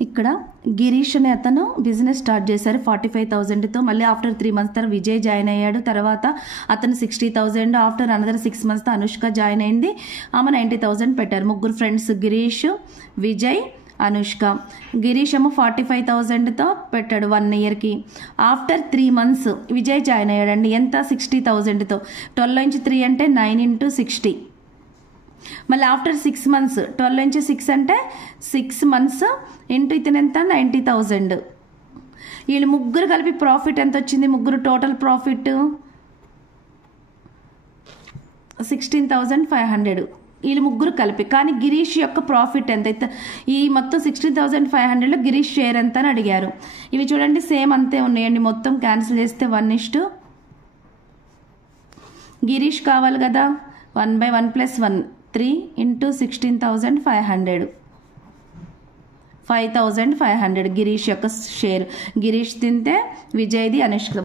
ఇక్కడ గిరీష్ అనే అతను బిజినెస్ స్టార్ట్ చేశారు 45,000తో. మళ్ళీ ఆఫ్టర్ 3 months తర్వాత విజయ్ జాయిన్ అయ్యాడు. తర్వాత అతను 60,000. After another 6 months Anushka join అయింది. ఆమె 90,000 పెట్టారు. ముగ్గురు ఫ్రెండ్స్ గిరీష్, విజయ్, అనుష్క. గిరీష్ ఏమో 45,000తో పెట్టాడు 1 yearకి. ఆఫ్టర్ 3 months విజయ్ జాయిన్ అయ్యాడండి. ఎంత? 60,000తో. 12 నుంచి 3 అంటే 9 into 60. మళ్ళీ ఆఫ్టర్ 6 months 12 నుంచి 6 అంటే 6 months ఇంటూ ఇతను ఎంత? 90,000. వీళ్ళు ముగ్గురు కలిపి ప్రాఫిట్ ఎంత వచ్చింది? ముగ్గురు టోటల్ ప్రాఫిట్ 16,500. వీళ్ళు ముగ్గురు కలిపి. కానీ గిరీష్ యొక్క ప్రాఫిట్ ఎంత? ఈ మొత్తం 16,500లో గిరీష్ షేర్ ఎంత అని అడిగారు. ఇవి చూడండి సేమ్ అంతే ఉన్నాయండి. మొత్తం క్యాన్సిల్ చేస్తే 1:. గిరీష్ కావాలి కదా, 1/1 + 1 3 into 16,500 5,500 గిరీష్ యొక్క షేర్. గిరీష్ తింటే విజయ్ది, అనుష్క